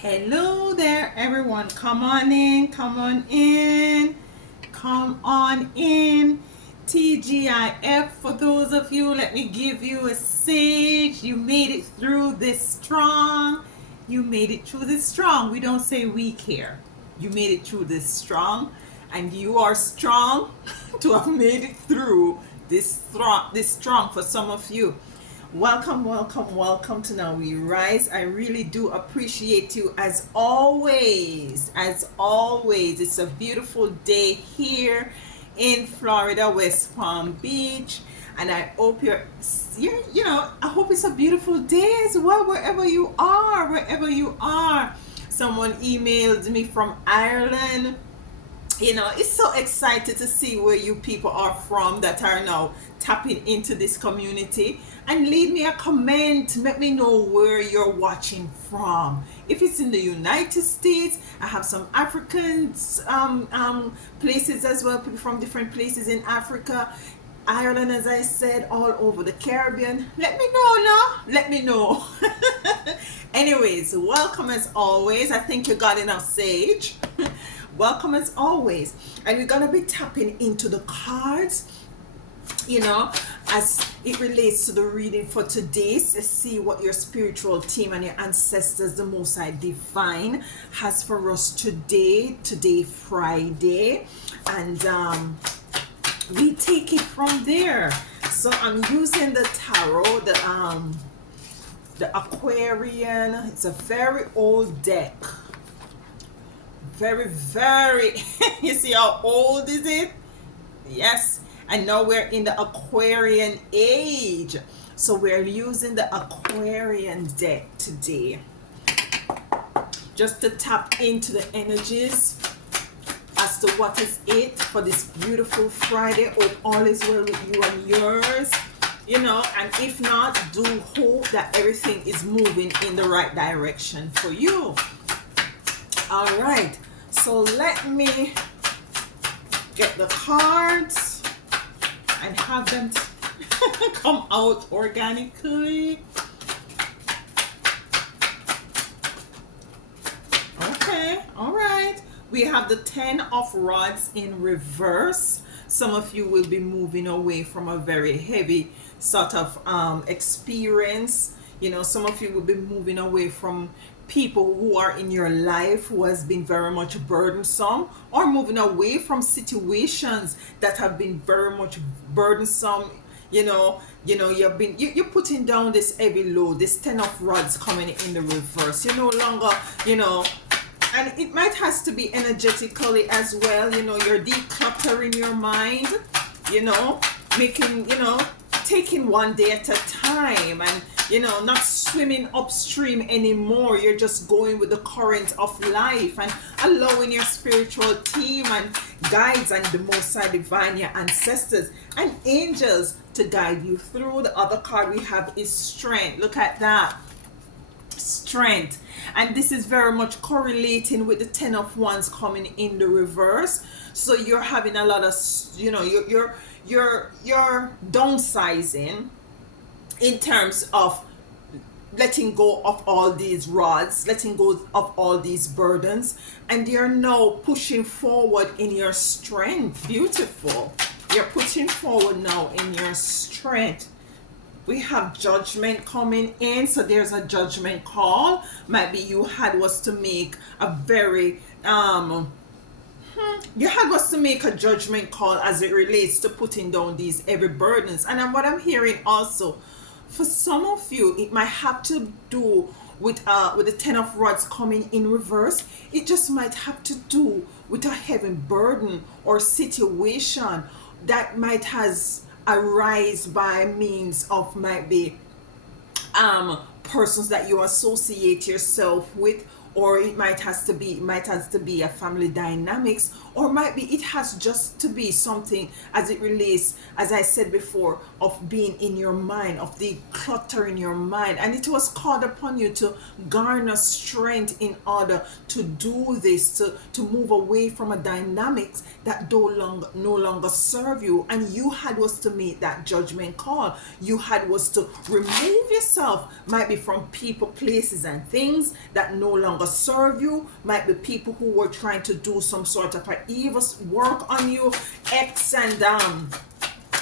Hello there, everyone. Come on in, come on in, come on in. TGIF, for those of you, let me give you a sage. You made it through this strong. You made it through this strong. We don't say weak here. You made it through this strong, and you are strong to have made it through this strong for some of you. Welcome, welcome, welcome to Now We Rise. I really do appreciate you as always. As always, it's a beautiful day here in Florida, West Palm Beach, and I hope I hope it's a beautiful day as well wherever you are, Someone emailed me from Ireland. It's so excited to see where you people are from that are now tapping into this community, and leave me a comment. Let me know where you're watching from. If it's in the United States, I have some African places as well, people from different places in Africa, Ireland, as I said, all over the Caribbean. Let me know now. Let me know. Anyways, welcome as always. I think you got enough sage. Welcome as always. And we're going to be tapping into the cards, as it relates to the reading for today. So see what your spiritual team and your ancestors, the Most High Divine, has for us today, Friday. And we take it from there. So I'm using the tarot, the Aquarian. It's a very old deck. Very, very, you see how old is it? Yes. And now we're in the Aquarian age. So we're using the Aquarian deck today, just to tap into the energies as to what is it for this beautiful Friday. Hope all is well with you and yours. And if not, do hope that everything is moving in the right direction for you. All right. So let me get the cards and have them come out organically. Okay, all right. We have the 10 of Rods in reverse. Some of you will be moving away from a very heavy sort of experience. Some of you will be moving away from people who are in your life who has been very much burdensome, or moving away from situations that have been very much burdensome. You're putting down this heavy load, this 10 of Rods coming in the reverse. You're no longer, and it might has to be energetically as well. You're decluttering your mind, making, taking one day at a time, and not swimming upstream anymore. You're just going with the current of life and allowing your spiritual team and guides and the Most High Divine, your ancestors and angels, to guide you through. The other card we have is Strength. Look at that. Strength. And this is very much correlating with the 10 of Wands coming in the reverse. So you're having a lot of, you're downsizing in terms of letting go of all these rods, letting go of all these burdens, and you're now pushing forward in your strength. Beautiful. You're pushing forward now in your strength. We have Judgment coming in, so there's a judgment call. Maybe you had was to make a very judgment call as it relates to putting down these heavy burdens. And what I'm hearing also, for some of you, it might have to do with the 10 of Rods coming in reverse. It just might have to do with a heavy burden or situation that might has arise by means of, might be persons that you associate yourself with, or it might has to be a family dynamics, or might be it has just to be something as it relates, as I said before, of being in your mind, of the clutter in your mind, and it was called upon you to garner strength in order to do this, to move away from a dynamics that no longer serve you, and you had was to make that judgment call. You had was to remove yourself, might be from people, places and things that no longer serve you, might be people who were trying to do some sort of a evil work on you, X and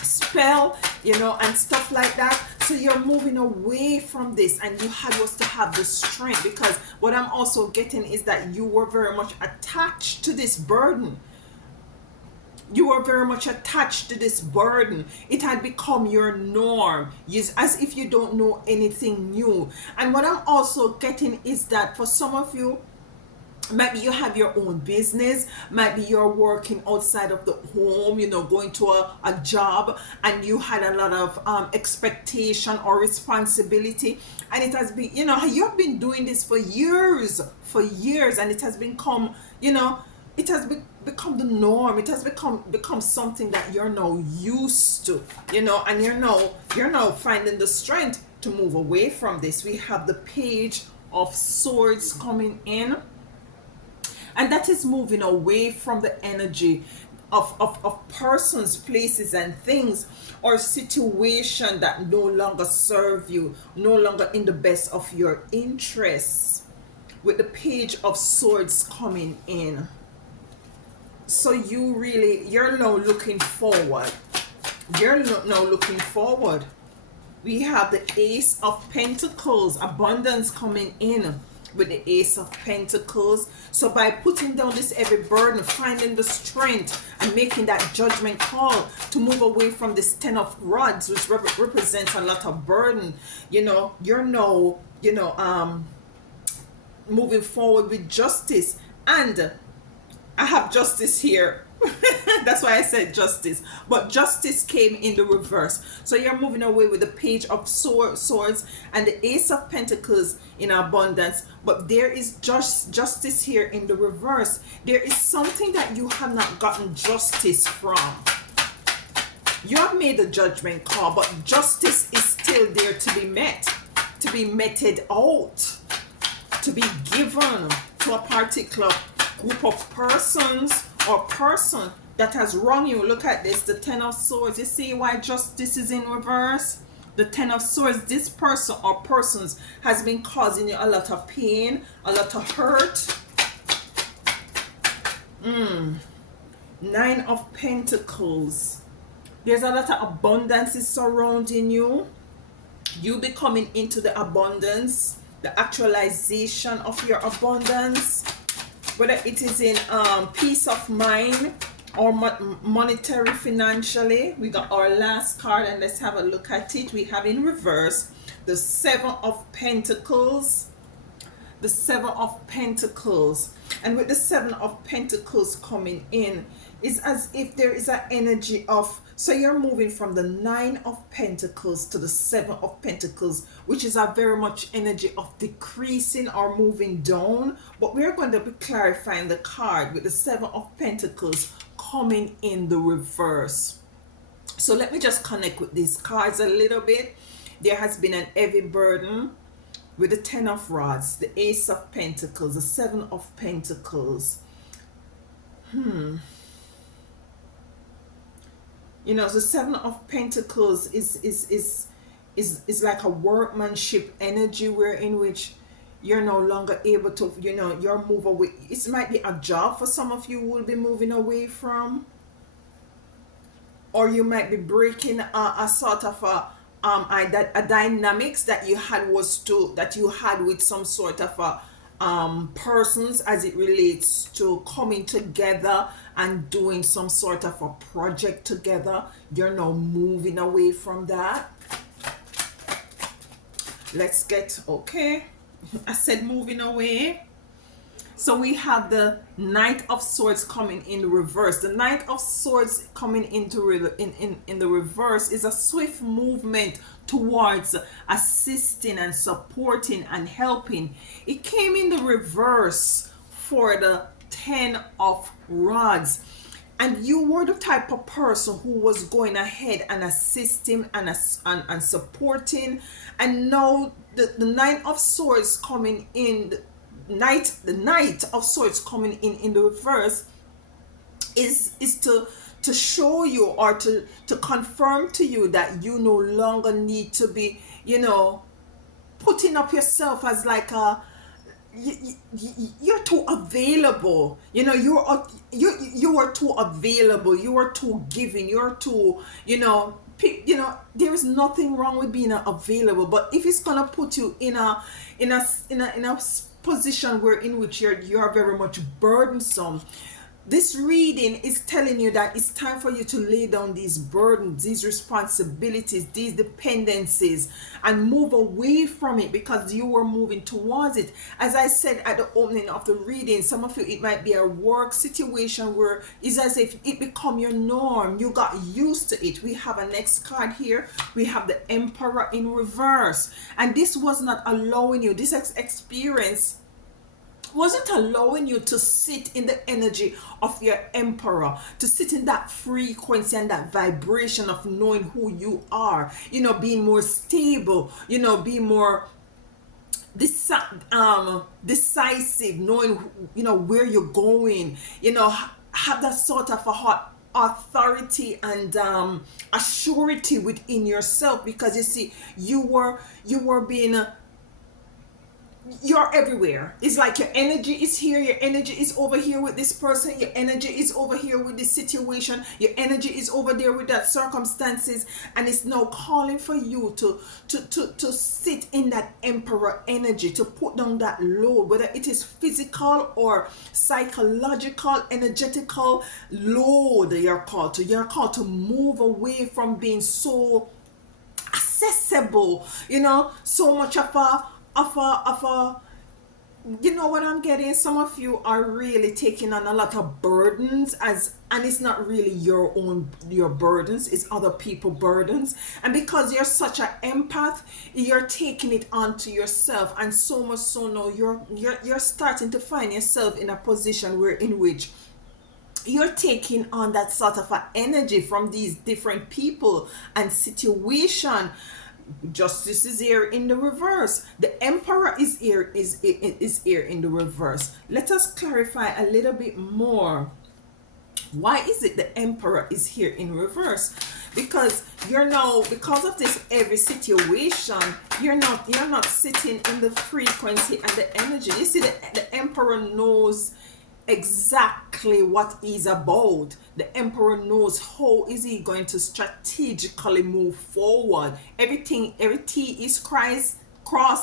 spell, and stuff like that. So you're moving away from this, and you had was to have the strength, because what I'm also getting is that you were very much attached to this burden. You were very much attached to this burden. It had become your norm, as if you don't know anything new. And what I'm also getting is that for some of you, maybe you have your own business, maybe you're working outside of the home, going to a job, and you had a lot of expectation or responsibility, and it has been, you've been doing this for years, and it has become, it has become the norm. It has become something that you're now used to, and you're now finding the strength to move away from this. We have the Page of Swords coming in, and that is moving away from the energy of persons, places, and things, or situation that no longer serve you, no longer in the best of your interests, with the Page of Swords coming in. So you're now looking forward. We have the Ace of Pentacles, abundance coming in with the Ace of Pentacles. So by putting down this heavy burden, finding the strength, and making that judgment call to move away from this Ten of Rods, which represents a lot of burden, you're now, moving forward with justice. And I have justice here. That's why I said justice. But justice came in the reverse. So you're moving away with the Page of Swords and the Ace of Pentacles in abundance. But there is justice here in the reverse. There is something that you have not gotten justice from. You have made a judgment call, but justice is still there to be met, to be meted out, to be given to a particular group of persons or person that has wronged you. Look at this, the Ten of Swords. You see why justice is in reverse? The Ten of Swords, this person or persons has been causing you a lot of pain, a lot of hurt. Nine of Pentacles. There's a lot of abundance is surrounding you. You becoming into the abundance, the actualization of your abundance. Whether it is in peace of mind or monetary, financially. We got our last card, and let's have a look at it. We have in reverse the Seven of Pentacles. The Seven of Pentacles. And with the Seven of Pentacles coming in, it's as if there is an energy of, so you're moving from the Nine of Pentacles to the Seven of Pentacles, which is a very much energy of decreasing or moving down. But we're going to be clarifying the card with the Seven of Pentacles coming in the reverse. So let me just connect with these cards a little bit. There has been an heavy burden with the Ten of Rods, the Ace of Pentacles, the Seven of Pentacles. The Seven of Pentacles is like a workmanship energy, where in which you're no longer able to, you're move away. It might be a job for some of you who will be moving away from, or you might be breaking a sort of a dynamics that you had with some sort of a persons, as it relates to coming together and doing some sort of a project together. You're now moving away from that. Let's get, okay, I said moving away. So we have the Knight of Swords coming in reverse. The Knight of Swords coming into in the reverse is a swift movement towards assisting and supporting and helping. It came in the reverse for the Ten of Rods. And you were the type of person who was going ahead and assisting and supporting. And now the Nine of Swords coming in, the Knight of Swords coming in the reverse is to show you, or to confirm to you that you no longer need to be, putting up yourself as like a, you're too available. You are too available. You are too giving. You're too, there is nothing wrong with being available. But if it's gonna put you in a position where in which you're very much burdensome, this reading is telling you that it's time for you to lay down these burdens, these responsibilities, these dependencies, and move away from it because you were moving towards it. As I said at the opening of the reading, some of you, it might be a work situation where it's as if it become your norm. You got used to it. We have a next card here. We have the Emperor in reverse. And this was not allowing you, this experience wasn't allowing you to sit in the energy of your emperor, to sit in that frequency and that vibration of knowing who you are, being more stable, being more decisive, knowing where you're going, have that sort of a hot authority and a surety within yourself, because you see, you were being you're everywhere. It's like your energy is here, your energy is over here with this person, your energy is over here with this situation, your energy is over there with that circumstances, and it's now calling for you to sit in that emperor energy, to put down that load, whether it is physical or psychological, energetical load. You're called to move away from being so accessible, so much of a you know what I'm getting. Some of you are really taking on a lot of burdens, and it's not really your burdens, it's other people burdens, and because you're such an empath, you're taking it onto yourself, and so much so now you're starting to find yourself in a position where in which you're taking on that sort of a energy from these different people and situation. Justice is here in the reverse. The emperor is here in the reverse. Let us clarify a little bit more. Why is it the emperor is here in reverse? Because because of this every situation, you're not sitting in the frequency and the energy. You see, the emperor knows exactly what he's about. The emperor knows how is he going to strategically move forward. Every T is crossed,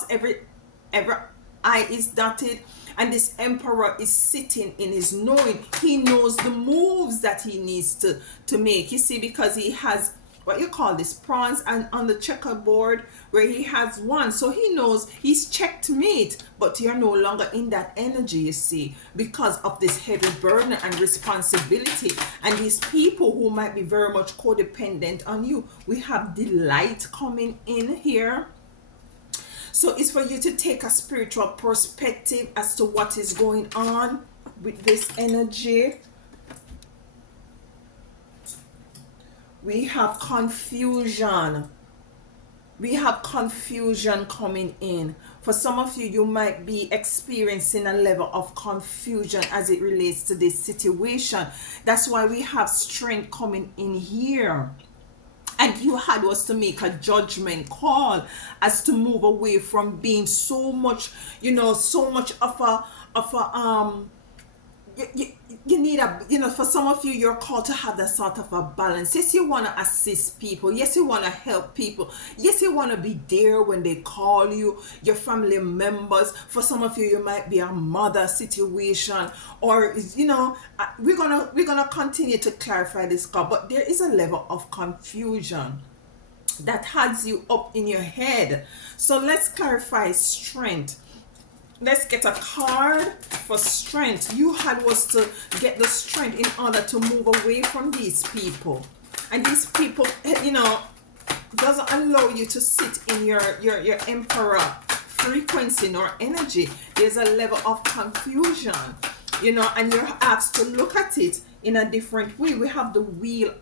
every I is dotted, and this emperor is sitting in his knowing. He knows the moves that he needs to make. You see, because he has what you call this prawns and on the checkerboard where he has one, so he knows he's checkmate, but you're no longer in that energy, you see, because of this heavy burden and responsibility and these people who might be very much codependent on you. We have delight coming in here. So it's for you to take a spiritual perspective as to what is going on with this energy. We have confusion. We have confusion coming in. For some of you, you might be experiencing a level of confusion as it relates to this situation. That's why we have strength coming in here. And you had was to make a judgment call as to move away from being so much, so much of a you need for some of you, you're called to have that sort of a balance. Yes, you want to assist people. Yes, you want to help people. Yes, you want to be there when they call you, your family members. For some of you, you might be a mother situation, or we're gonna continue to clarify this call, but there is a level of confusion that has you up in your head. So let's clarify strength. Let's get a card for strength. You had was to get the strength in order to move away from these people. And these people, doesn't allow you to sit in your emperor frequency nor energy. There's a level of confusion, and you're asked to look at it in a different way. We have the wheel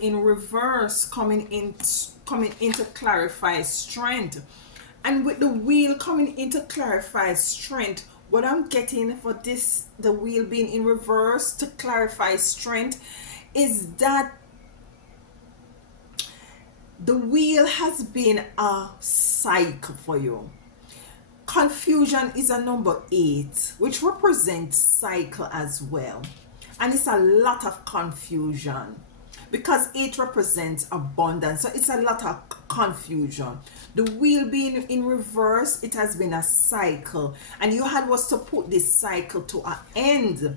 in reverse coming in to clarify strength. And with the wheel coming in to clarify strength, what I'm getting for this, the wheel being in reverse to clarify strength, is that the wheel has been a cycle for you. Confusion is a number 8, which represents cycle as well. And it's a lot of confusion because 8 represents abundance. So it's a lot of confusion. The wheel being in reverse, it has been a cycle. And you had was to put this cycle to an end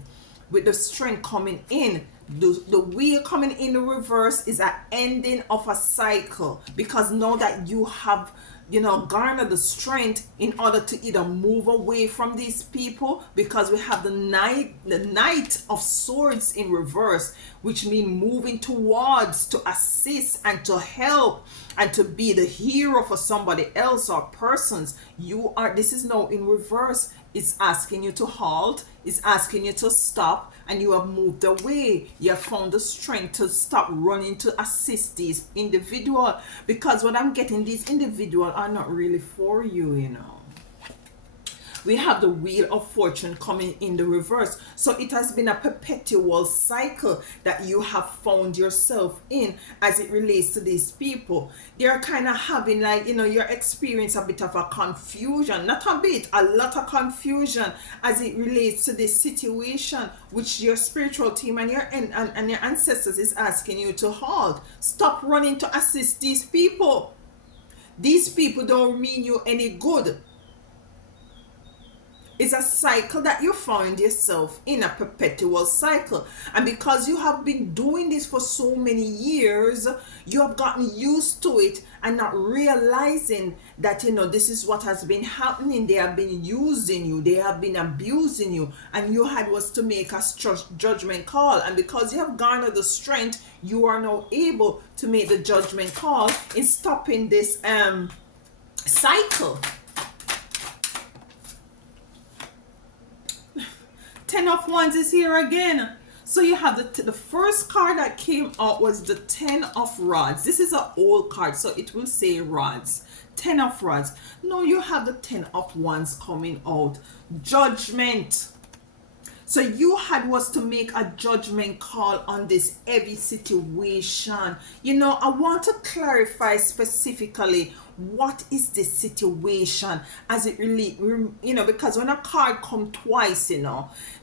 with the strength coming in. The wheel coming in the reverse is an ending of a cycle, because now that you have garner the strength in order to either move away from these people, because we have the knight of swords in reverse, which means moving towards to assist and to help and to be the hero for somebody else or persons. This is now in reverse. It's asking you to halt, it's asking you to stop, and you have moved away. You have found the strength to stop running to assist these individuals, because what I'm getting, these individuals are not really for you. We have the wheel of fortune coming in the reverse. So it has been a perpetual cycle that you have found yourself in as it relates to these people. They're kind of having you're experiencing a bit of a confusion, not a bit, a lot of confusion as it relates to this situation, which your spiritual team and your ancestors is asking you to halt. Stop running to assist these people. These people don't mean you any good. It's a cycle that you find yourself in, a perpetual cycle. And because you have been doing this for so many years, you have gotten used to it and not realizing that, this is what has been happening. They have been using you. They have been abusing you. And you had was to make a judgment call. And because you have garnered the strength, you are now able to make the judgment call in stopping this cycle. 10 of Wands is here again. So you have the first card that came out was the 10 of Rods. This is an old card, so it will say Rods. 10 of Rods. Now you have the 10 of Wands coming out. Judgment. So you had was to make a judgment call on this heavy situation. I want to clarify specifically what is this situation as it really, because when a card come twice,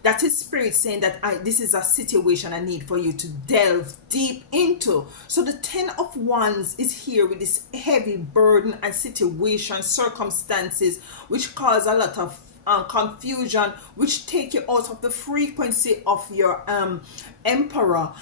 that is spirit saying that this is a situation I need for you to delve deep into. So the 10 of Wands is here with this heavy burden and situation, circumstances, which cause a lot of confusion, which take you out of the frequency of your emperor,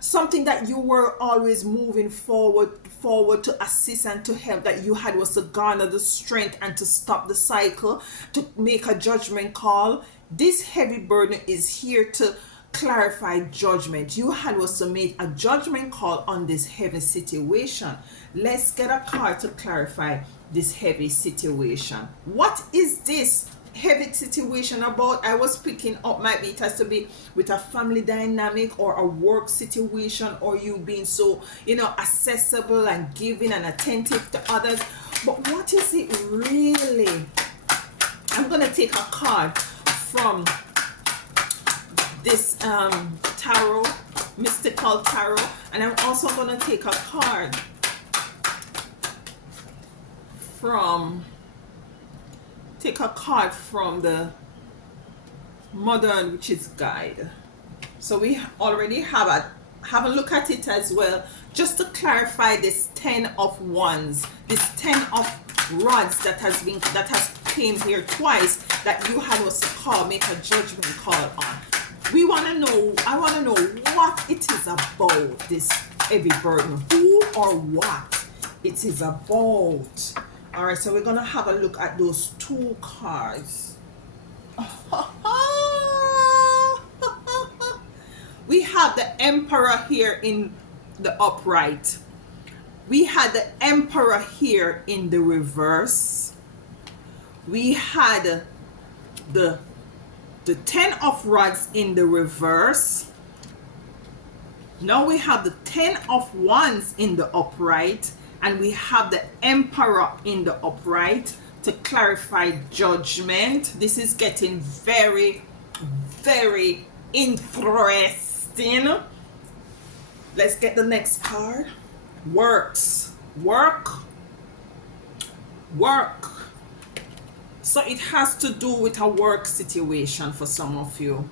something that you were always moving forward to assist and to help, that you had was to garner the strength and to stop the cycle, to make a judgment call. This heavy burden is here to clarify judgment. You had was to make a judgment call on this heavy situation. Let's get a card to clarify this heavy situation. What is this heavy situation about? I was picking up, maybe it has to be with a family dynamic or a work situation, or you being so accessible and giving and attentive to others. But what is it really? I'm gonna take a card from this tarot, mystical tarot, and I'm also gonna take a card from the Modern Witch's Guide. So we already have a look at it as well, just to clarify this 10 of Wands, this 10 of Rods that has came here twice, that you had us to make a judgment call on. I want to know what it is about, this heavy burden, who or what it is about. All right, so we're gonna have a look at those two cards. We have the Emperor here in the upright. We had the Emperor here in the reverse. We had the 10 of Rods in the reverse. Now we have the 10 of Wands in the upright, and we have the Emperor in the upright to clarify judgment. This is getting very, very interesting. Let's get the next card. Works. Work. So it has to do with a work situation for some of you.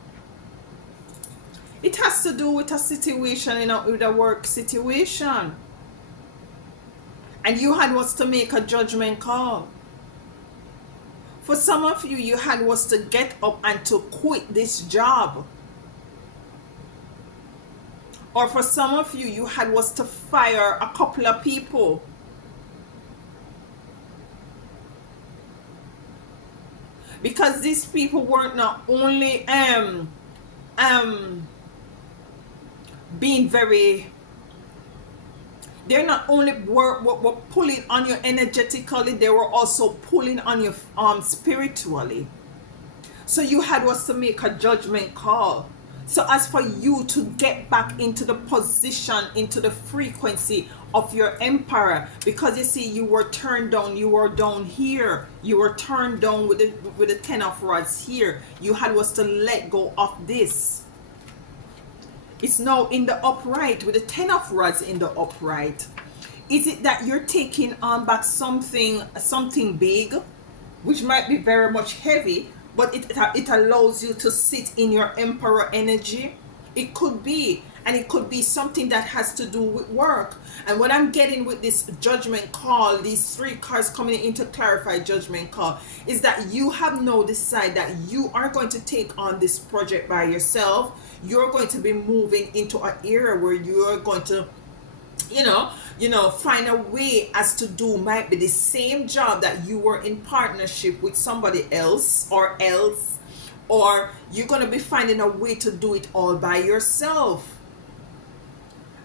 It has to do with a situation, with a work situation. And you had was to make a judgment call. For some of you, you had was to get up and to quit this job. Or for some of you, you had was to fire a couple of people. Because these people weren't not only being very, they're not only were pulling on you energetically, they were also pulling on you spiritually. So you had was to make a judgment call. So as for you to get back into the position, into the frequency of your emperor, because you see, you were turned down, you were down here, you were turned down with the 10 of rods here. You had was to let go of this. It's now in the upright with the 10 of rods in the upright. Is it that you're taking on back something big, which might be very much heavy, but it allows you to sit in your emperor energy? It could be. And it could be something that has to do with work. And what I'm getting with this judgment call, these 3 cards coming in to clarify judgment call, is that you have now decided that you are going to take on this project by yourself. You're going to be moving into an era where you're going to, find a way as to do, might be the same job that you were in partnership with somebody else, or you're going to be finding a way to do it all by yourself.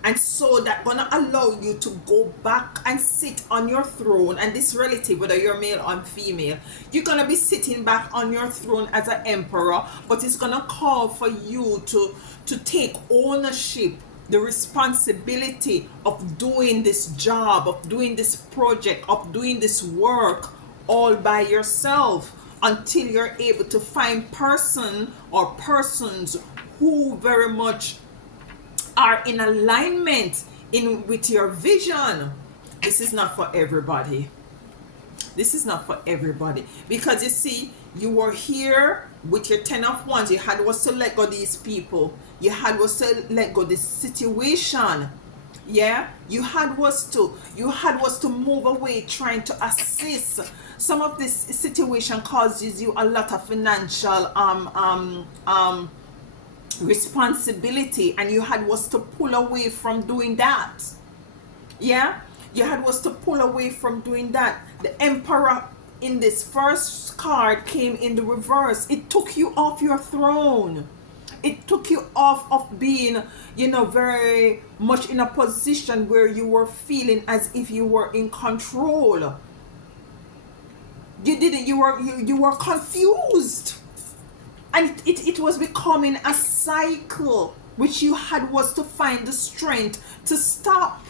And so that's going to allow you to go back and sit on your throne. And this relative, whether you're male or female, you're going to be sitting back on your throne as an emperor. But it's going to call for you to take ownership, the responsibility of doing this job, of doing this project, of doing this work all by yourself, until you're able to find person or persons who very much are in alignment with your vision. This is not for everybody. This is not for everybody. Because you see, you were here with your 10 of wands. You had was to let go these people. You had was to let go this situation. Yeah, you had was to move away, trying to assist. Some of this situation causes you a lot of financial responsibility, and you had was to pull away from doing that. Yeah, you had was to pull away from doing that. The emperor in this first card came in the reverse. It took you off your throne. It took you off of being, very much in a position where you were feeling as if you were in control. You were confused. And it was becoming a cycle, which you had was to find the strength to stop.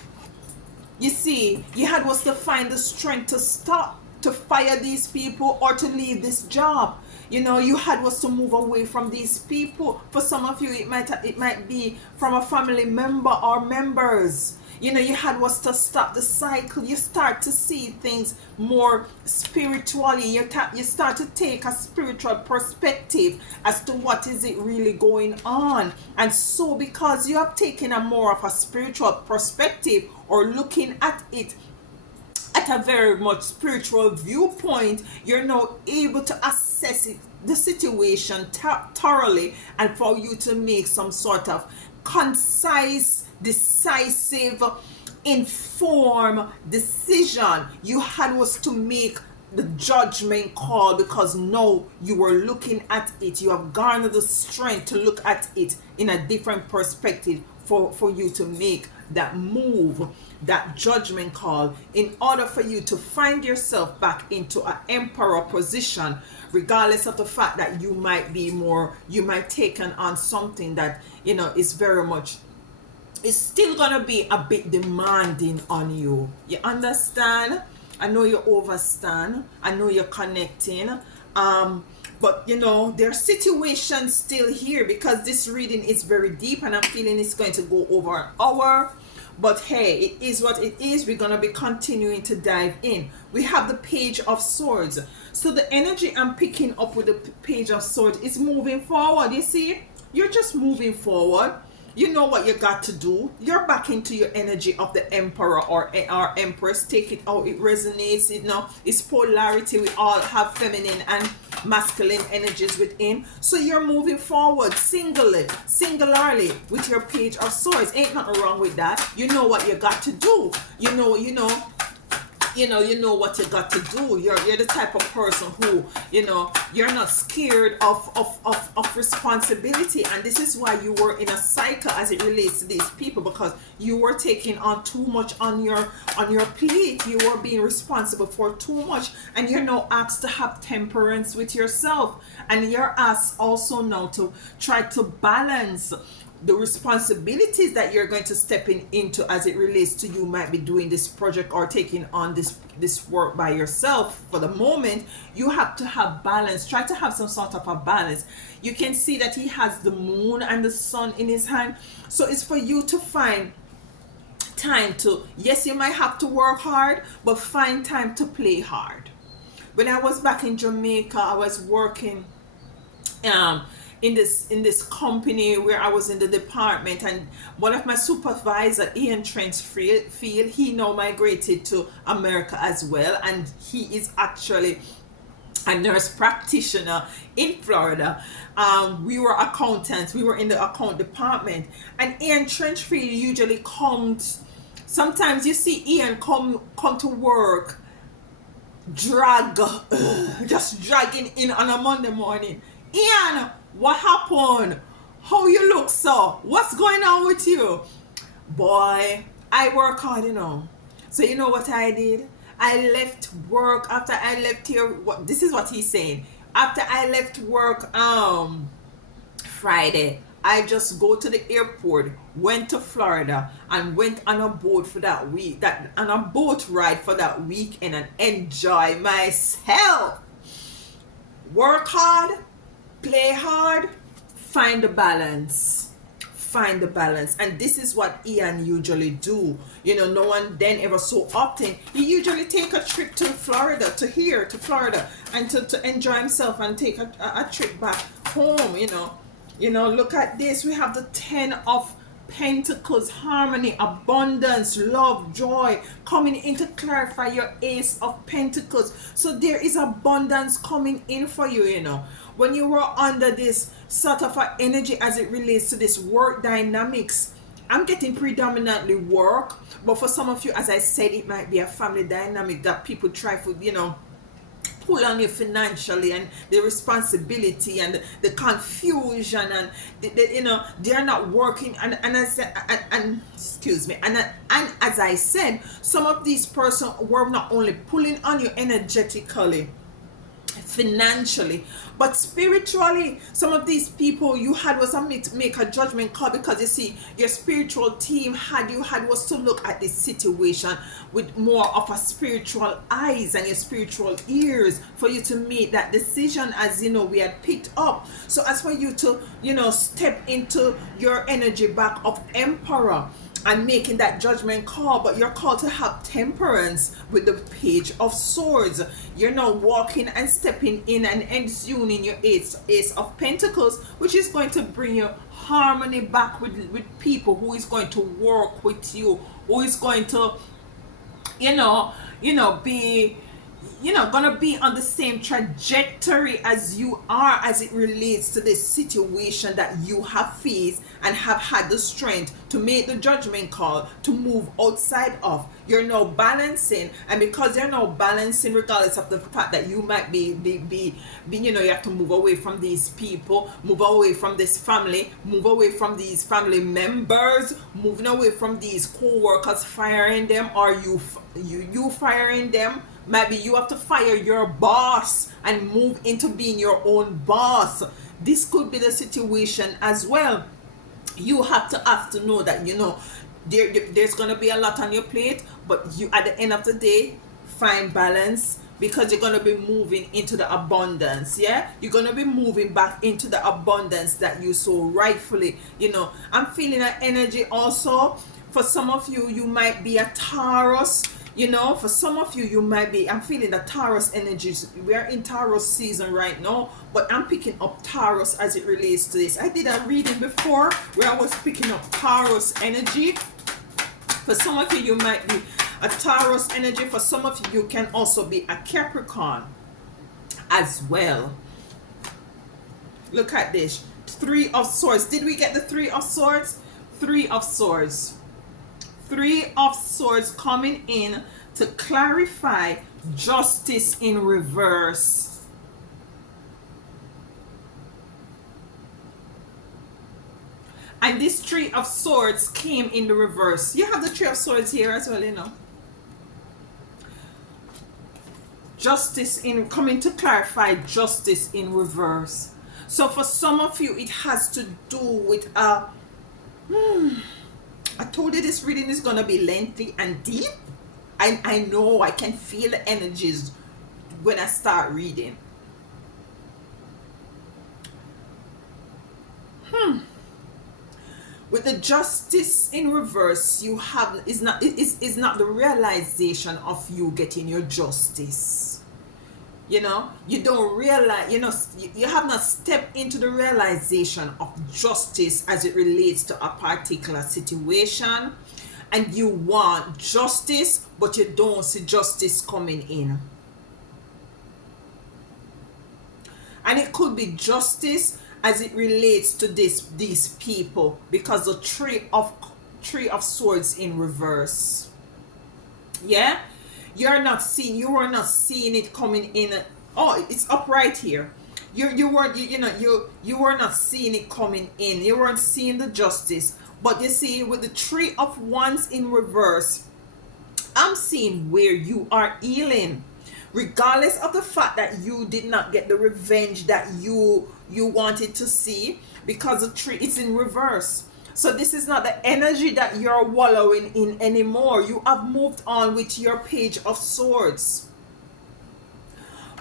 You see, you had was to find the strength to stop, to fire these people or to leave this job. You had was to move away from these people. For some of you, it might be from a family member or members. You had was to stop the cycle. You start to see things more spiritually. You start to take a spiritual perspective as to what is it really going on. And so because you have taken a more of a spiritual perspective, or looking at it at a very much spiritual viewpoint, you're now able to assess the situation thoroughly, and for you to make some sort of concise, decisive, informed decision. You had was to make the judgment call, because now you were looking at it. You have garnered the strength to look at it in a different perspective for you to make that move, that judgment call, in order for you to find yourself back into an emperor position, regardless of the fact that you might taken on something that is very much, it's still gonna be a bit demanding on you. You understand? I know you overstand. I know you're connecting. But there are situations still here, because this reading is very deep, and I'm feeling it's going to go over an hour. But hey, it is what it is. We're going to be continuing to dive in. We have the Page of Swords. So the energy I'm picking up with the Page of Swords is moving forward. You see, you're just moving forward. You know what you got to do. You're back into your energy of the Emperor or Empress. Take it how it resonates. You know, it's polarity. We all have feminine and masculine energies within. So you're moving forward singularly with your Page of Swords. Ain't nothing wrong with that. You know what you got to do. You know what you got to do. You're the type of person who, you're not scared of responsibility. And this is why you were in a cycle as it relates to these people, because you were taking on too much on your plate. You were being responsible for too much, and you're now asked to have temperance with yourself, and you're asked also now to try to balance the responsibilities that you're going to step into as it relates to you might be doing this project or taking on this work by yourself. For the moment, you have to have balance. Try to have some sort of a balance. You can see that he has the moon and the sun in his hand, so it's for you to find time to, yes, you might have to work hard, but find time to play hard. When I was back in Jamaica, I was working in this company where I was in the department, and one of my supervisor, Ian Trenchfield, he now migrated to America as well, and he is actually a nurse practitioner in Florida. We were accountants. We were in the account department, and Ian Trenchfield usually comes. Sometimes you see Ian come to work just dragging in on a Monday morning. Ian, what happened? How you look so? What's going on with you? Boy, I work hard, So you know what I did? I left work after I left here. This is what he's saying. After I left work Friday, I just go to the airport, went to Florida, and went on a boat for that week, on a boat ride for that weekend, and enjoy myself. Work hard, play hard, find the balance. Find the balance. And this is what Ian usually do. No one then ever so often. He usually take a trip to Florida, to Florida, and to enjoy himself and take a trip back home, Look at this. We have the 10 of Pentacles, harmony, abundance, love, joy, coming in to clarify your Ace of Pentacles. So there is abundance coming in for you, When you were under this sort of a energy as it relates to this work dynamics, I'm getting predominantly work, but for some of you, as I said, it might be a family dynamic that people try to, pull on you financially, and the responsibility and the confusion, and they're not working, and excuse me, and as I said, some of these persons were not only pulling on you energetically, financially, but spiritually. Some of these people you had was something to make a judgment call, because you see, your spiritual team was to look at this situation with more of a spiritual eyes and your spiritual ears for you to make that decision, as we had picked up. So as for you to step into your energy back of Emperor and making that judgment call, but you're called to have temperance with the Page of Swords. You're now walking and stepping in and exuding your Ace of Pentacles, which is going to bring you harmony back with people, who is going to work with you, who is going to be gonna be on the same trajectory as you are as it relates to this situation that you have faced and have had the strength to make the judgment call to move outside of. You're now balancing, and because you're now balancing, regardless of the fact that you might be you have to move away from these people, move away from this family, move away from these family members, moving away from these co-workers, firing them, or you firing them. Maybe you have to fire your boss and move into being your own boss. This could be the situation as well. You have to know that there's going to be a lot on your plate, but you, at the end of the day, find balance, because you're going to be moving into the abundance. You're going to be moving back into the abundance that you so rightfully, I'm feeling that energy also. For some of you, you might be a Taurus. You know, for some of you, you might be, I'm feeling the Taurus energies. We are in Taurus season right now, but I'm picking up Taurus as it relates to this. I did a reading before where I was picking up Taurus energy. For some of you, you might be a Taurus energy. For some of you, you can also be a Capricorn as well. Look at this. Three of Swords. Did we get the Three of Swords? Three of Swords. Three of Swords coming in to clarify justice in reverse. And this Three of Swords came in the reverse. You have the Three of Swords here as well, you know. Justice in, coming to clarify justice in reverse. So for some of you, it has to do with I told you this reading is going to be lengthy and deep. I know, I can feel the energies when I start reading. With the justice in reverse, you have is not the realization of you getting your justice. You know, you don't realize, you know, you have not stepped into the realization of justice as it relates to a particular situation, and you want justice, but you don't see justice coming in. And it could be justice as it relates to these people, because the Three of Swords in reverse. Yeah, you are not seeing it coming in. Oh, it's up right here. You were not seeing it coming in. You weren't seeing the justice. But you see, with the Three of Wands in reverse, I'm seeing where you are healing, regardless of the fact that you did not get the revenge that you wanted to see, because the tree, it's in reverse. So this is not the energy that you're wallowing in anymore. You have moved on with your Page of Swords.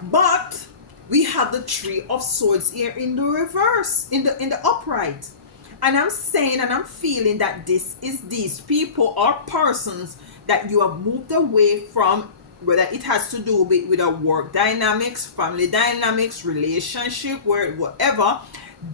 But we have the Three of Swords here in the reverse, in the upright. And I'm saying and I'm feeling that this is these people or persons that you have moved away from, whether it has to do with a work dynamics, family dynamics, relationship, whatever.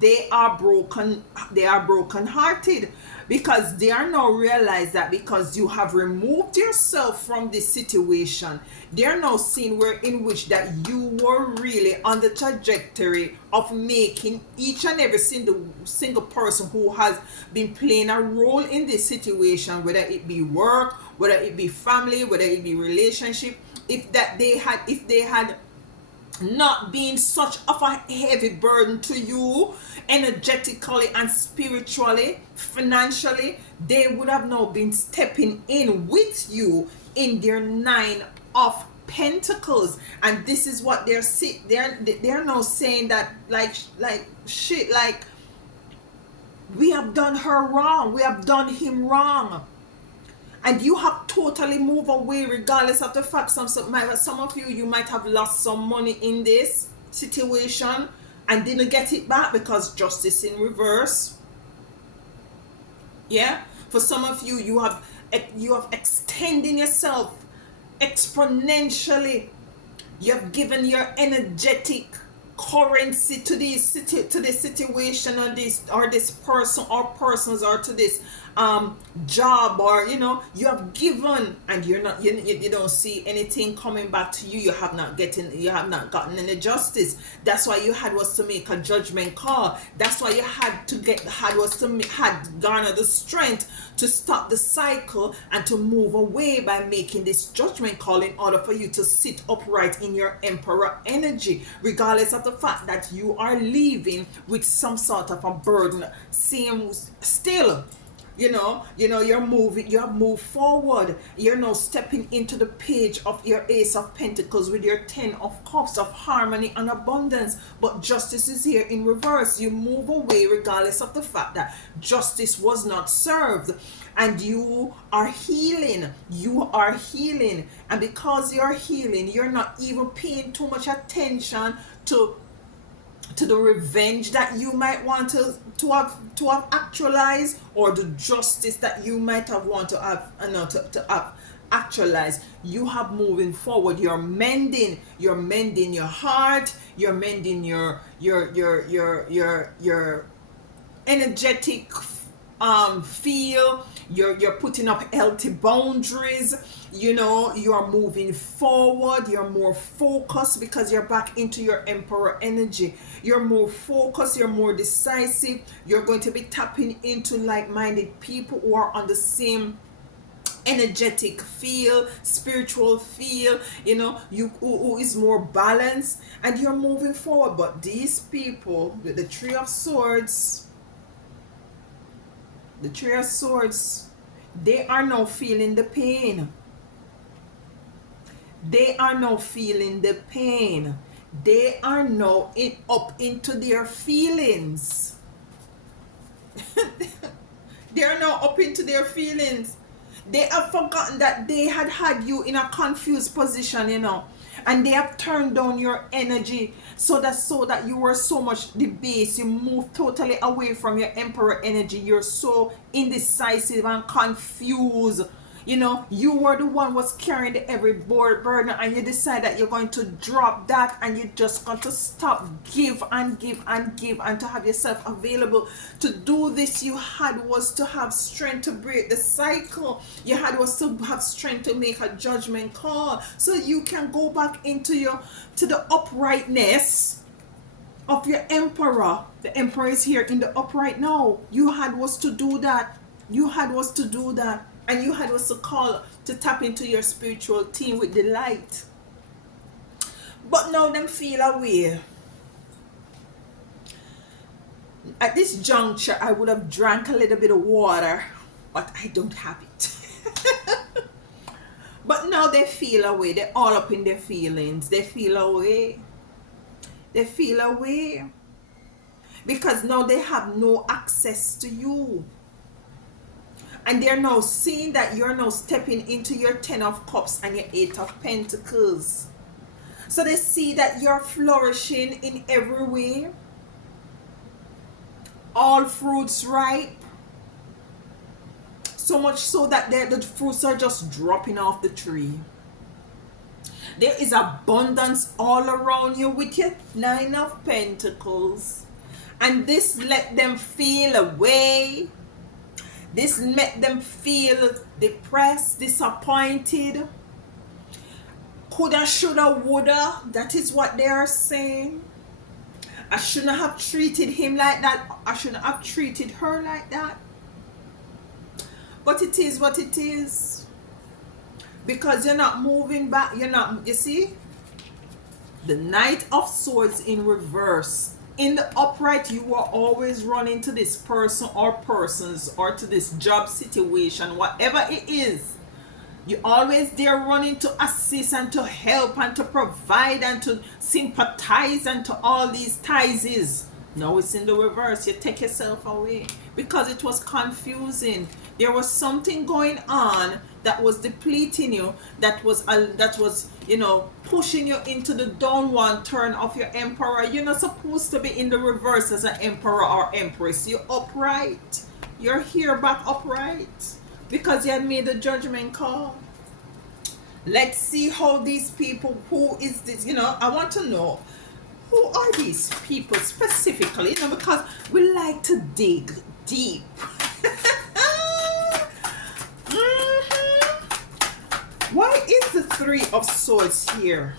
They are broken hearted, because they are now realize that because you have removed yourself from this situation, they are now seeing where in which that you were really on the trajectory of making each and every single person who has been playing a role in this situation, whether it be work, whether it be family, whether it be relationship, if they had not being such of a heavy burden to you energetically and spiritually, financially, they would have now been stepping in with you in their Nine of Pentacles. And this is what they're now saying, that like shit, like, we have done her wrong, we have done him wrong. And you have totally moved away, regardless of the fact some of you might have lost some money in this situation and didn't get it back because justice in reverse. Yeah, for some of you, you have extending yourself exponentially. You have given your energetic currency to this situation, or this person or persons, or to this job, or you have given, and you don't see anything coming back to you. You have not gotten any justice. That's why you was to make a judgment call. That's why you had garner the strength to stop the cycle and to move away by making this judgment call, in order for you to sit upright in your Emperor energy, regardless of the fact that you are leaving with some sort of a burden. Still, you're moving, you have moved forward. You're now stepping into the page of your Ace of Pentacles with your Ten of Cups of harmony and abundance. But justice is here in reverse. You move away regardless of the fact that justice was not served. And you are healing. And because you're healing, you're not even paying too much attention to the revenge that you might want to have actualized, or the justice that you might have want to have actualized. You have moving forward. You're mending. You're mending your heart. You're mending your energetic feel. You're putting up healthy boundaries. You know, you're moving forward. You're more focused because you're back into your emperor energy. You're more focused. You're more decisive. You're going to be tapping into like-minded people who are on the same energetic feel, spiritual feel, you know, you who is more balanced, and you're moving forward. But these people with the Three of Swords, the Three of Swords, they are now feeling the pain. They are now feeling the pain. They are now up into their feelings. They are now up into their feelings. They have forgotten that they had you in a confused position, you know, and they have turned down your energy so that you were so much the base. You moved totally away from your emperor energy. You're so indecisive and confused. You know, you were the one was carrying the every burden, and you decide that you're going to drop that, and you're just going to stop, give and give and give, and to have yourself available to do this. You had was to have strength to break the cycle. You had was to have strength to make a judgment call, so you can go back into the uprightness of your emperor. The emperor is here in the upright now. You had was to do that. You had was to do that. And you had was to call to tap into your spiritual team with the light. But now them feel away. At this juncture, I would have drank a little bit of water, but I don't have it. But now they feel away. They're all up in their feelings. They feel away. They feel away. Because now they have no access to you. And they're now seeing that you're now stepping into your 10 of Cups and your 8 of Pentacles. So they see that you're flourishing in every way. All fruits ripe. So much so that the fruits are just dropping off the tree. There is abundance all around you with your 9 of Pentacles. And this let them feel away. This made them feel depressed, disappointed. Coulda, shoulda, woulda. That is what they are saying. I shouldn't have treated him like that. I shouldn't have treated her like that. But it is what it is. Because you're not moving back. You're not, you see? The Knight of Swords in reverse. In the upright, you are always running to this person or persons or to this job situation, whatever it is. You always there running to assist and to help and to provide and to sympathize and to all these ties. Now it's in the reverse. You take yourself away because it was confusing. There was something going on that was depleting you, that was you know, pushing you into the downward turn of your emperor. You're not supposed to be in the reverse as an emperor or empress. You're upright. You're here back upright because you had made the judgment call. Let's see how these people, who is this, you know, I want to know who are these people specifically, you know, because we like to dig deep. Why is the 3 of Swords here?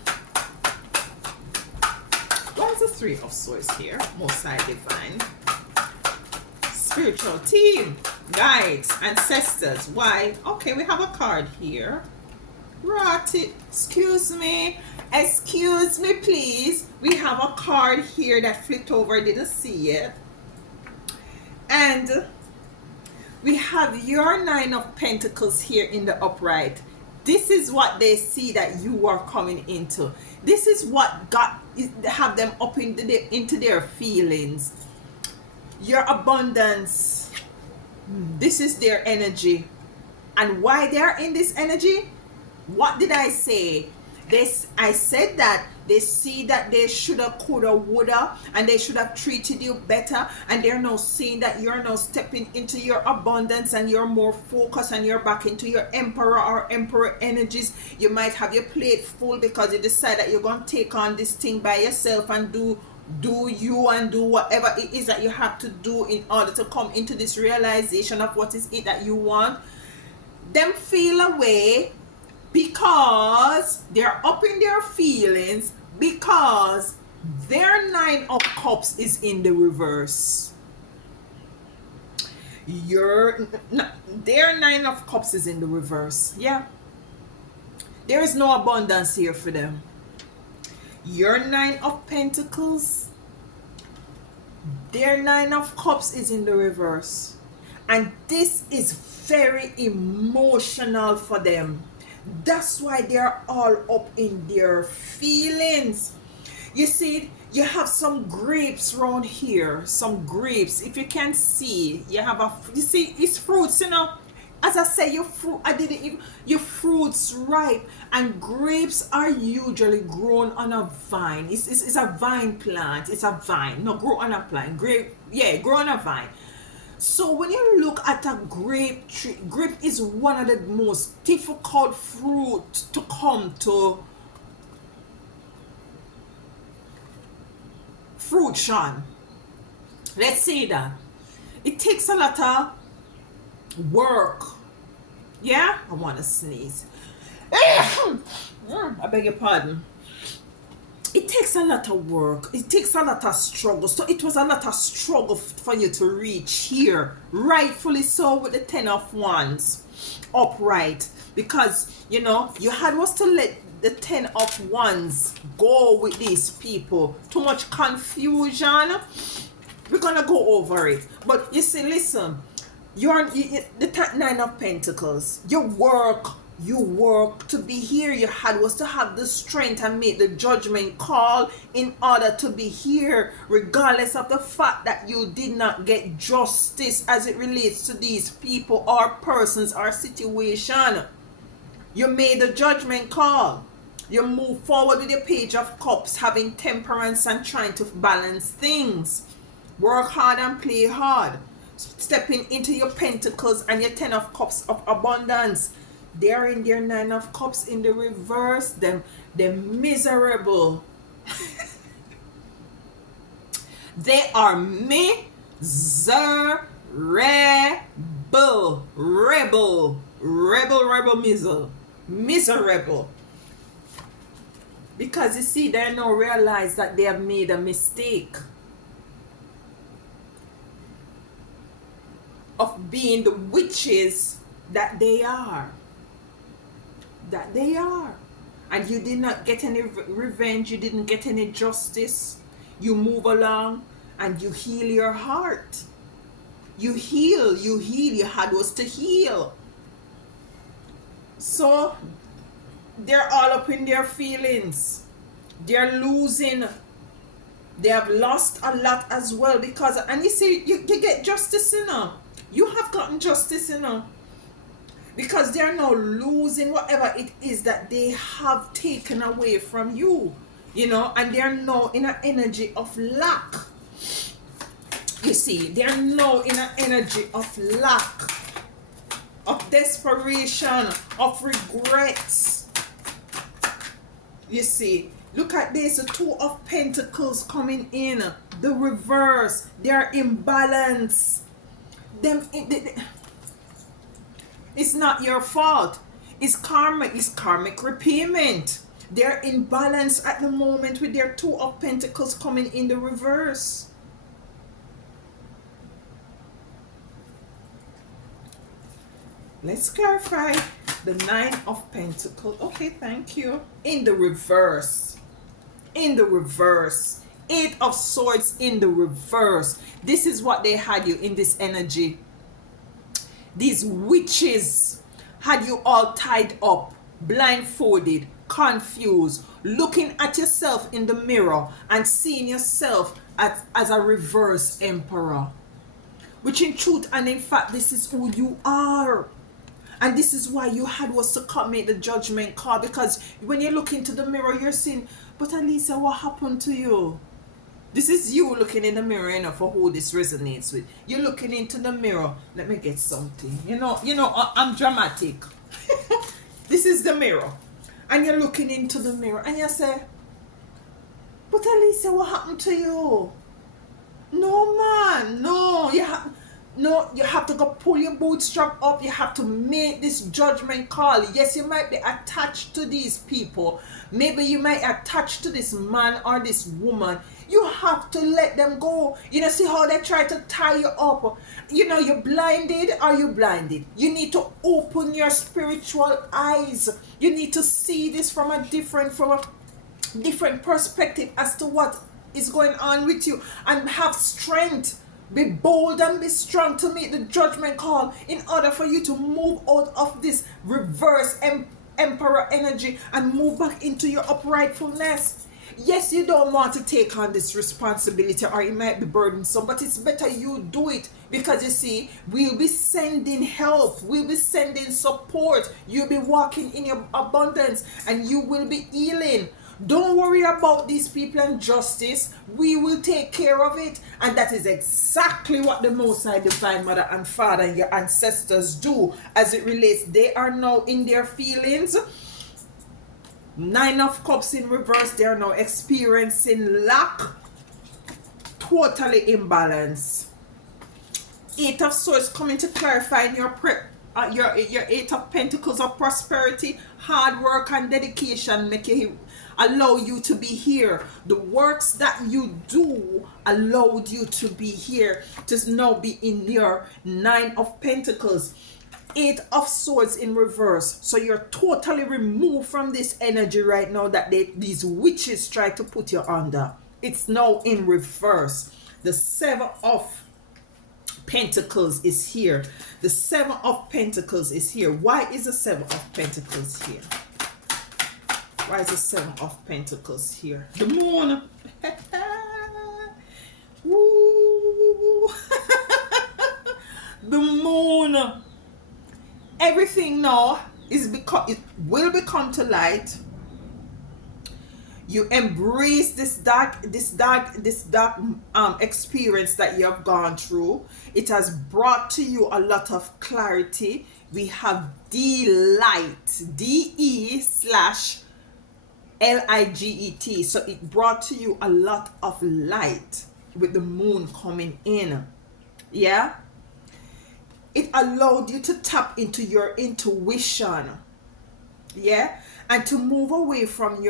Why is the 3 of Swords here? Most High Divine. Spiritual team, guides, ancestors. Why? Okay, we have a card here. Right. Excuse me, please. We have a card here that flipped over. I didn't see it. And we have your 9 of Pentacles here in the upright. This is what they see that you are coming into. This is what have them up into their feelings. Your abundance. This is their energy. And why they're in this energy? What did I say? I said that They see that they shoulda, coulda, woulda, and they should have treated you better. And they're now seeing that you're now stepping into your abundance and you're more focused and you're back into your emperor or emperor energies. You might have your plate full because you decide that you're going to take on this thing by yourself and do you and do whatever it is that you have to do in order to come into this realization of what is it that you want. Them feel away because they're up in their feelings because their 9 of cups is in the reverse. Their 9 of cups is in the reverse. Yeah, there is no abundance here for them. Your 9 of pentacles, their 9 of cups is in the reverse, and this is very emotional for them. That's why they're all up in their feelings. You see, you have some grapes around here, some grapes. If you can see, you have you see, it's fruits, you know. As I say, your fruits ripe, and grapes are usually grown on a vine. It's a vine plant. It's a vine. No, grow on a plant. Grow on a vine. So when you look at a grape tree, grape is one of the most difficult fruit to come to fruition. Let's say that. It takes a lot of work. Yeah, I want to sneeze. I beg your pardon. It takes a lot of work. It takes a lot of struggle. So it was a lot of struggle for you to reach here. Rightfully so, with the 10 of Wands upright. Because, you know, you had was to let the 10 of Wands go with these people. Too much confusion. We're going to go over it. But you see, listen. The 9 of Pentacles. You work to be here. You had was to have the strength and make the judgment call in order to be here, regardless of the fact that you did not get justice as it relates to these people or persons or situation. You made the judgment call. You move forward with your Page of Cups, having temperance and trying to balance things. Work hard and play hard. Stepping into your Pentacles and your 10 of Cups of abundance. They're in their 9 of Cups in the reverse. They're miserable. They are miserable. Miserable. Because you see, they now realize that they have made a mistake of being the witches that they are. And you did not get any revenge. You didn't get any justice. You move along and you heal your heart. You heal. You had was to heal. So they're all up in their feelings. They're losing. They have lost a lot as well because, and you see, you get justice, you know. You have gotten justice, you know. Because they're now losing whatever it is that they have taken away from you, you know, and they're now in an energy of lack. You see, they're now in an energy of lack, of desperation, of regrets. You see, look at this, the 2 of Pentacles coming in, the reverse. They're imbalanced. It's not your fault. It's karma. It's karmic repayment. They're in balance at the moment with their 2 of Pentacles coming in the reverse. Let's clarify the 9 of Pentacles. Okay, thank you. In the reverse. In the reverse. 8 of Swords in the reverse. This is what they had you in this energy. These witches had you all tied up, blindfolded, confused, looking at yourself in the mirror and seeing yourself as a reverse emperor. Which in truth and in fact, this is who you are. And this is why you had was to come make the judgment call. Because when you look into the mirror, you're seeing But Alisa, what happened to you? This is you looking in the mirror, for who this resonates with. You're looking into the mirror. Let me get something. I'm dramatic. This is the mirror. And you're looking into the mirror and you say, but Alisa, what happened to you? No, man, no. You have to go pull your bootstrap up. You have to make this judgment call. Yes, you might be attached to these people. Maybe you might attach to this man or this woman. You have to let them go. See how they try to tie you up. You're blinded. Are you blinded? You need to open your spiritual eyes. You need to see this from a different perspective as to what is going on with you, and have strength. Be bold and be strong to make the judgment call in order for you to move out of this reverse emperor energy and move back into your uprightfulness. Yes, you don't want to take on this responsibility, or it might be burdensome, but it's better you do it, because you see, we'll be sending help, we'll be sending support, you'll be walking in your abundance, and you will be healing. Don't worry about these people and justice. We will take care of it. And that is exactly what the Most High Divine Mother and Father and your ancestors do as it relates. They are now in their feelings. 9 of Cups in reverse. They are now experiencing lack. Totally imbalance. 8 of Swords coming to clarify in your 8 of Pentacles of prosperity. Hard work and dedication make you allow you to be here. The works that you do allowed you to be here, to now be in your 9 of Pentacles. 8 of Swords in reverse. So you're totally removed from this energy right now that these witches try to put you under. It's now in reverse. The 7 of Pentacles is here. The 7 of Pentacles is here. Why is the 7 of Pentacles here? Why is the 7 of Pentacles here? The moon. Woo. The moon. Everything now it will become to light. You embrace this dark experience that you have gone through. It has brought to you a lot of clarity. We have delight, DE/LIGET. So it brought to you a lot of light with the moon coming in. Yeah. It allowed you to tap into your intuition. Yeah. And to move away from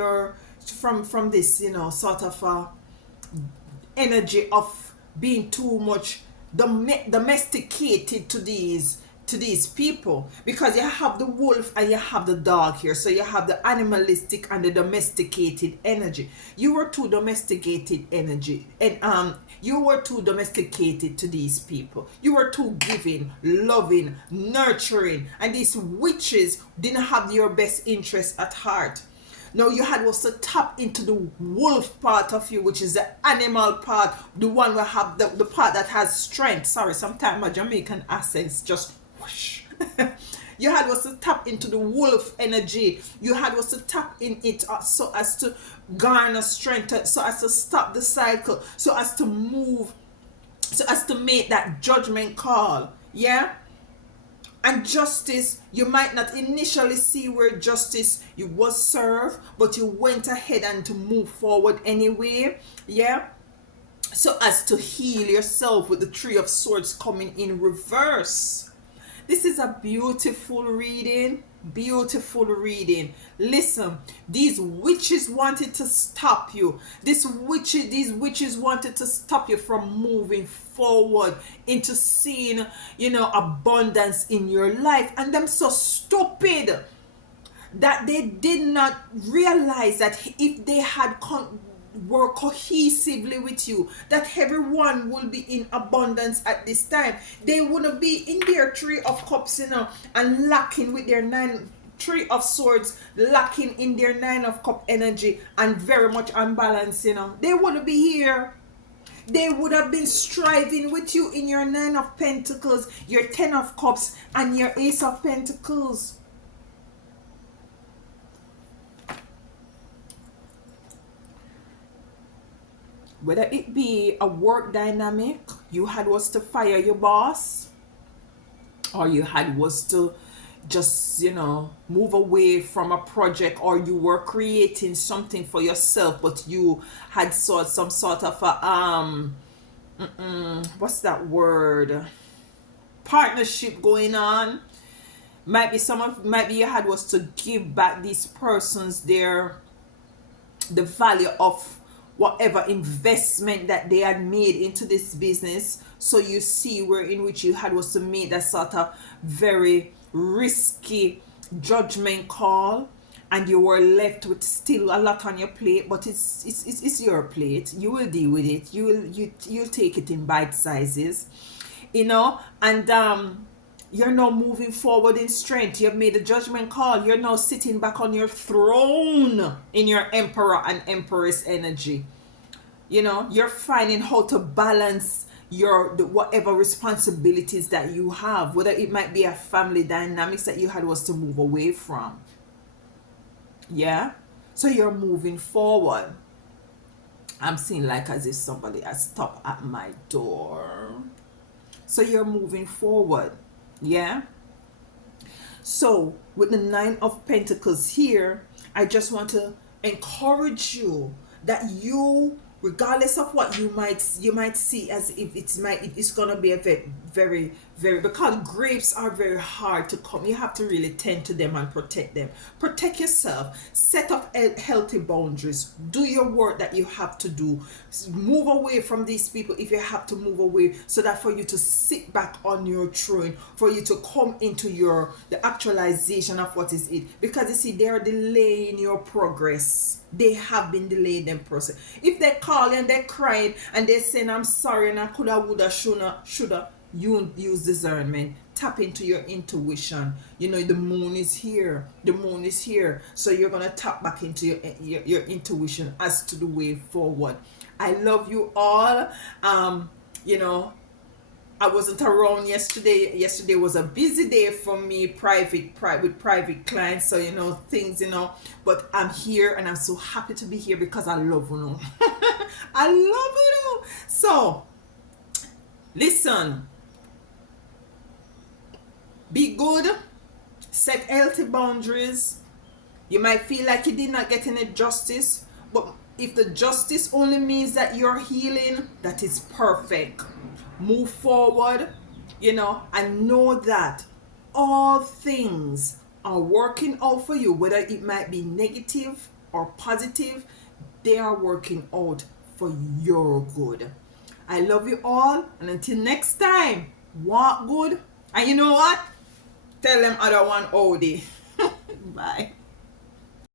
from this, sort of energy of being too much domesticated to these people, because you have the wolf and you have the dog here. So you have the animalistic and the domesticated energy. You were too domesticated energy, and you were too domesticated to these people. You were too giving, loving, nurturing, and these witches didn't have your best interest at heart. Now you had was to tap into the wolf part of you, which is the animal part, the one where have the part that has strength. Sorry, sometimes my Jamaican accents just whoosh. You had was to tap into the wolf energy. You had was to tap in it so as to garner strength, so as to stop the cycle, so as to move, so as to make that judgment call. Yeah. And justice, you might not initially see where justice you was served, but you went ahead and to move forward anyway. Yeah. So as to heal yourself with the 3 of Swords coming in reverse. This is a beautiful reading. Beautiful reading. Listen, these witches wanted to stop you. These witches wanted to stop you from moving forward into seeing, abundance in your life. And them so stupid that they did not realize that if they had work cohesively with you, that everyone will be in abundance at this time. They wouldn't be in their 3 of Cups, and lacking with their 3 of Swords, lacking in their 9 of Cup energy and very much unbalanced. They wouldn't be here. They would have been striving with you in your 9 of Pentacles, your 10 of Cups, and your Ace of Pentacles. whether it be a work dynamic, you had was to fire your boss, or you had was to just move away from a project, or you were creating something for yourself, but you had some sort of a what's that word, partnership going on. Might be you had was to give back these persons the value of whatever investment that they had made into this business. So you see where in which you had was to make that sort of very risky judgment call, and you were left with still a lot on your plate. But it's your plate, you will deal with it, you'll take it in bite sizes, and you're now moving forward in strength. You've made a judgment call. You're now sitting back on your throne in your emperor and empress energy. You're finding how to balance whatever responsibilities that you have, whether it might be a family dynamics that you had was to move away from. Yeah. So you're moving forward. I'm seeing like as if somebody has stopped at my door. So you're moving forward. Yeah. So with the 9 of Pentacles here, I just want to encourage you that you, regardless of what you might see as if it's gonna be a very, very, very, because grapes are very hard to come. You have to really tend to them and protect them. Protect yourself. Set up healthy boundaries. Do your work that you have to do. Move away from these people if you have to move away, so that for you to sit back on your throne, for you to come into the actualization of what is it. Because you see, they are delaying your progress. They have been delaying them process. If they call and they're crying and they're saying, I'm sorry and I coulda, woulda, shoulda, you use discernment. Tap into your intuition. The moon is here. The moon is here. So you're going to tap back into your intuition as to the way forward. I love you all. I wasn't around yesterday. Yesterday was a busy day for me, with private clients. So, things, but I'm here and I'm so happy to be here because I love you. I love you. So, listen, be good, set healthy boundaries. You might feel like you did not get any justice, but if the justice only means that you're healing, that is perfect. Move forward, and know that all things are working out for you, whether it might be negative or positive. They are working out for your good. I love you all, and until next time, walk good. And you know what? Tell them other one, Odie. Bye.